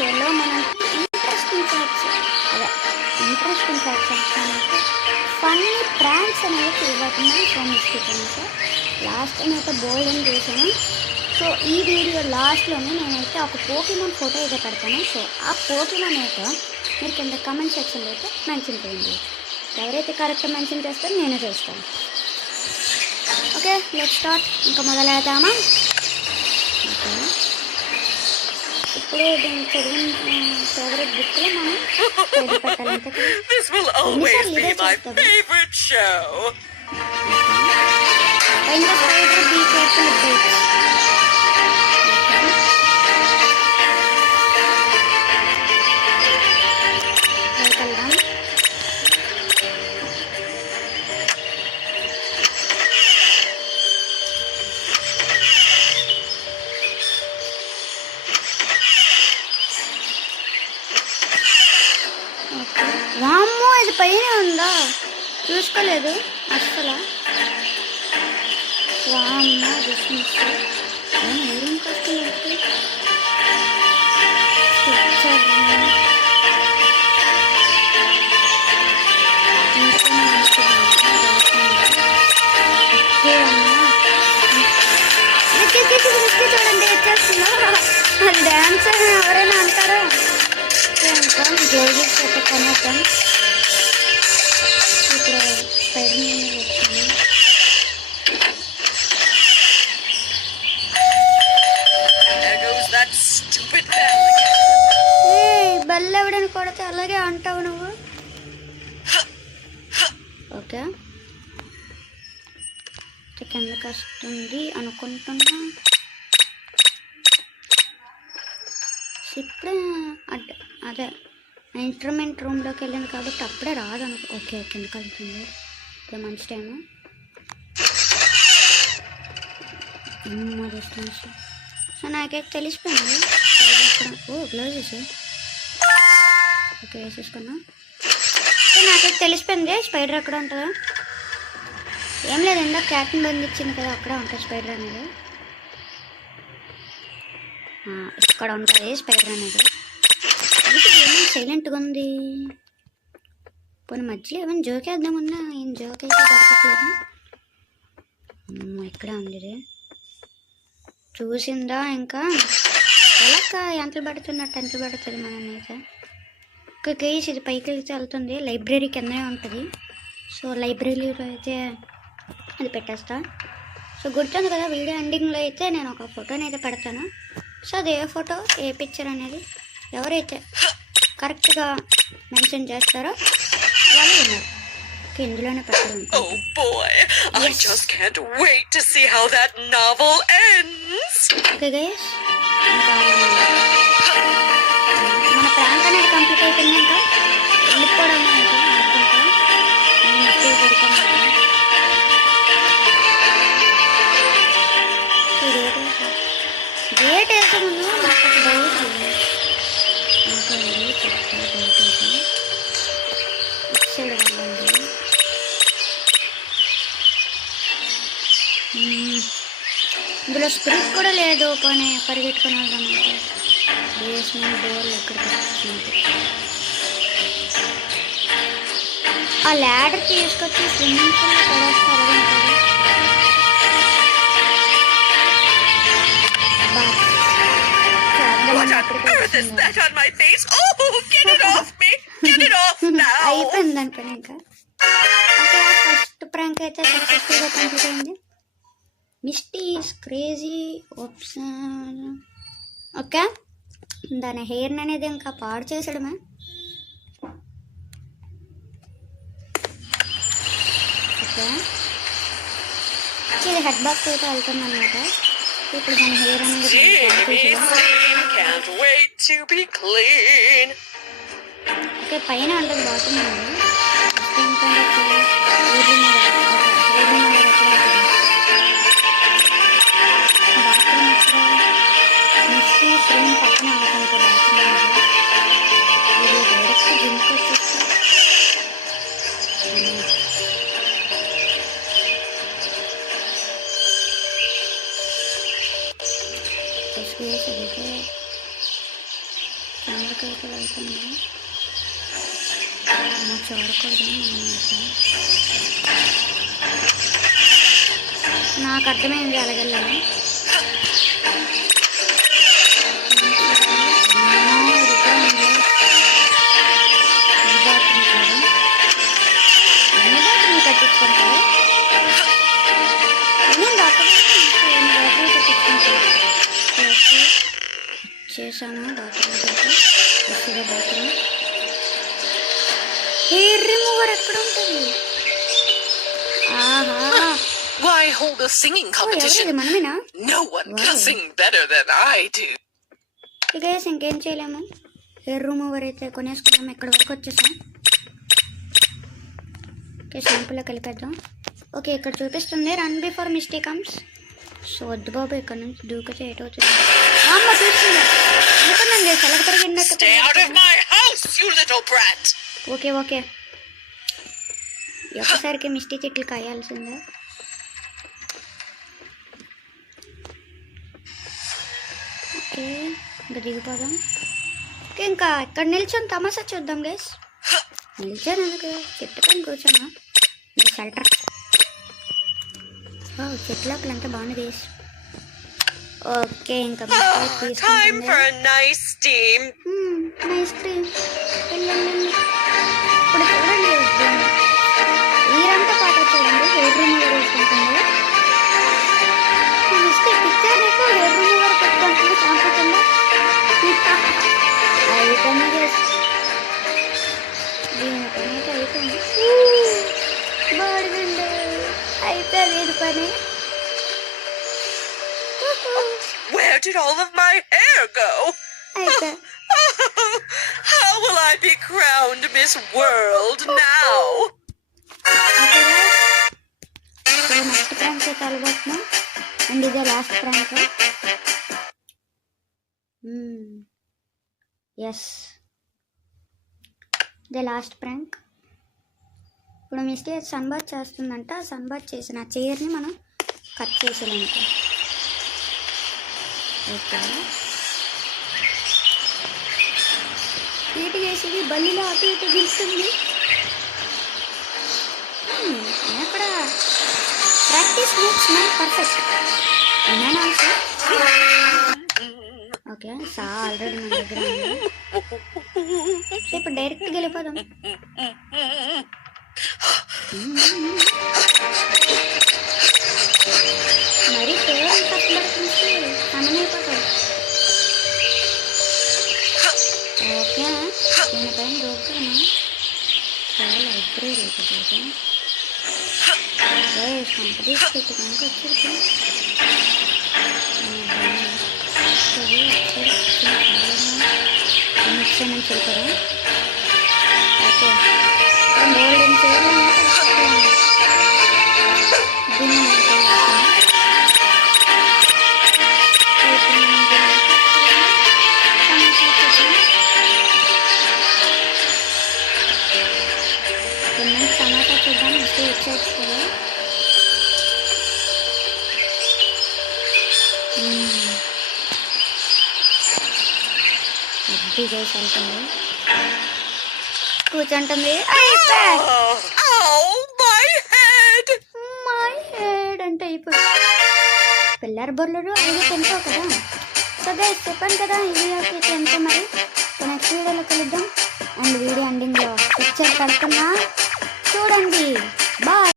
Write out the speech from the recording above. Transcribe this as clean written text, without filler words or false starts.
ఫ్యూచర్లో మనకి interesting facts అంటే ఫన్నీ ప్రాంక్స్ అనేవి చేయబోతున్నాను సో మిస్టేక్ అనేసి లాస్ట్ టైం అయితే బోల్డ్ అని చేశాను. సో ఈ వీడియో లాస్ట్లోనే నేనైతే ఒక పోకీమాన్ ఫోటో అయితే పెడతాను. సో ఆ పోకీమాన్ అయితే మీరు కింద కమెంట్ సెక్షన్లో అయితే మెన్షన్ చేయండి. ఎవరైతే కరెక్ట్ మెన్షన్ చేస్తారో నేనే చేస్తాను. Okay let's start. ఇంకా మొదలెడతామా? ఓకే ఇప్పుడు దీన్ని చదివిన ఫేవరెట్ బుక్లో మనం పేరు పెట్టాలంటే ఇంకా ఫేవరెట్ బీ కేర్ఫుల్ బ్రేక్స్. వెళ్దాం. వామ్మో ఇది పైన ఉందా? చూసుకోలేదు అస్సలు. వామ్మో ఏం కష్టం చూడండి వచ్చేస్తున్నా. అది డ్యాన్స్ ఎవరైనా అంటారా? ఇంకా గ్లౌజెస్ అయితే కొనేద్దాం. ఇప్పుడు స్పైడర్ మ్యాన్ వచ్చింది. బెల్ ఎవడని కొడితే అలాగే అంటావు నువ్వు. ఓకే కిందకి వస్తుంది అనుకుంటున్నా. ఇప్పుడే అదే ఇన్స్ట్రుమెంట్ రూమ్లోకి వెళ్ళింది కాబట్టి అప్పుడే రాదు అనుకో. ఓకే కిందకి వెళ్తుంది. ఓకే మంచి టైము. డిస్టెన్స్ సో నాకైతే తెలిసిపోయింది. ఓ గ్లౌజెస్ ఓకే వేసేసుకున్నా. నాకైతే తెలిసిపోయింది స్పైడర్ ఎక్కడ ఉంటుందో. ఏం లేదు ఇందాక క్యాట్ని బంధించింది కదా అక్కడ ఉంటుంది స్పైడర్ అనేది. ఇక్కడ ఉంటుంది స్పైడర్ అనేది. ఏమైనా సైలెంట్గా ఉంది. పోనీ మధ్యలో ఏమైనా జోక్ వేద్దామన్నా ఏం జోక్ అయితే దొరకట్లేదు. ఇక్కడే ఉంది చూసిందా? ఇంకా ఎలా ఎంతలు పడుతున్నట్టు ఎంతలు పడుతుంది మనం అయితే. ఒక కేసు ఇది పైకి వెళ్తే వెళ్తుంది. లైబ్రరీ కిందనే ఉంటుంది. సో లైబ్రరీలో అయితే అది పెట్టేస్తా. సో గుర్తుంది కదా వీడియో ఎండింగ్లో అయితే నేను ఒక ఫోటోని అయితే పెడతాను. సో అది ఏ ఫోటో ఏ పిక్చర్ అనేది ఎవరైతే కరెక్ట్గా మెన్షన్ చేస్తారో వాళ్ళు ఉన్నారు. ఇందులోనే పెట్టాలి. ఓకే గైస్ మన ప్రాంక్ అనేది కంప్లీట్ అయిపోయిందంట. వెళ్ళిపోవడం గేట్ వేసే ముందు నాకు ఒక డౌట్ సైడ్ వెళ్ళండి. ఇందులో స్పిరిట్ కూడా లేదు. పోనీ పరిగెట్టుకుని వెళ్దాం అంటే బేస్మెంట్ డోర్లు ఎక్కడికి వచ్చింది. ఆ ల్యాడర్ తీసుకొచ్చి స్విమ్మింగ్ పూల్లో పడేస్తారు. అయిపోయింది అనుకోండి. ఇంకా ఫస్ట్ ప్రాంక్ అయితే సక్సెస్ఫుల్గా కంప్లీట్ అయింది. Mysteries crazy option. ఓకే దాని హెయిర్ అనేది ఇంకా పాడు చేసడమే. ఓకే ఇది హెడ్ బాక్స్ అయితే వెళ్తుంది అనమాట. ఇప్పుడు దాని హెయిర్ అనేది ఓకే పైన ఉంటుంది బాత్రూమ్ అనేది. ఫ్రేమ్ పక్కన అనుకుంటా బాత్రూమ్ ఇది డైరెక్ట్ జిమ్కి వచ్చేసి కిందకైతే వెళ్తుంది. నాకు చూడకూడదు నాకు అర్థమైంది అలాగెళ్ళాలి. కట్టించుకుంటారు చేసాము బాత్రూమ్. హెయిర్ రిమూవర్ ఎక్కడ ఉంటుంది? ఆహా Why hold a singing competition? మనమేనా? No one can sing better than I do. ఇక ఇంకేం చేయలేము. హెయిర్ రిమూవర్ అయితే కొనేసుకున్నాము. ఎక్కడి వరకు వచ్చేసాం. ఓకే షాంపూలో కలిపేద్దాం. ఓకే ఇక్కడ చూపిస్తుంది run before mistake comes. So వద్దు బాబు ఇక్కడ నుంచి దూక చేయటం అవుతుంది. అమ్మ చూస్తుంది అనుకున్నాను సెలవు తిరిగినట్టు. ఓకే ఒక్కసారికి మిస్టీ చెట్లు కాయాల్సిందే. ఓకే ఇంకా దిగిపోదాం. ఓకే ఇంకా ఇక్కడ నిల్చొని తమాషా చూద్దాం గైస్. నిల్చొని ఎందుకు చెట్టు పైన కూర్చోన్నా షెల్టర్. చెట్టు లోపల ఎంత బాగుంది గైస్. ఓకే ఇంకా నైస్ టీమ్ వెళ్ళండి. ఇప్పుడు చూడండి మీరంతా పాట చూడండి. హెయిర్ రిమూవర్ వేసుకుంటుంది. మిస్టేక్ పిక్చర్ నీకు హెయిర్ రిమూవర్ పెట్టుకుంటుంది షాంపూ కింద. అయిపోయింది దీనికైతే అయిపోయింది. బాడుగుండు అయిపోలేదు పని. Where did all of my hair go? How will I be crowned Miss World now? Next prank కలబోతున్నాం అండ్ ఇదే లాస్ట్ ప్రాంక్. ఎస్ ఇదే లాస్ట్ ప్రాంక్. ఇప్పుడు మిస్టీ సన్బాత్ చేస్తుందంట. సన్బాత్ చేసిన చైర్ని మనం కట్ చేసేయాలంట. ఓకే నీట్గా వేసేది బల్లిలో అటు ఇటు గెలుస్తుంది. అక్కడ practice makes man perfect. Okay saw already మన దగ్గర ఉంది. సో ఇప్పుడు డైరెక్ట్గా వెళ్ళిపోదాం. మరి పేరు కష్టపడుతుంది సమనైపోతాడు. ఓకే దీనిపైన దూకుతున్నా చాలా లైబ్రరీ అయిపోతుంది. కంపెనీస్ పెట్టుకోనికి వచ్చేది. మిక్సీ నుంచి వెళ్ళిపోదాం. ఓకే గోల్డెన్ చైర్లో దీన్ని టమాటా చూద్దాం. మిక్సీ వచ్చేది కదా. చేసి వెళ్తుంది కూర్చుంటుంది. మై హెడ్ అంటే అయిపోయి పిల్లర్ బొర్లరు అవి తింటావు కదా. సో గైస్ చెప్పాను కదా ఈ వీడియోకి ఎంతో. మరి నెక్స్ట్ వీడియోలో కలుద్దాం. అండ్ వీడియో ఎండింగ్లో పిక్చర్ పెడుతున్నా చూడండి. బాయ్.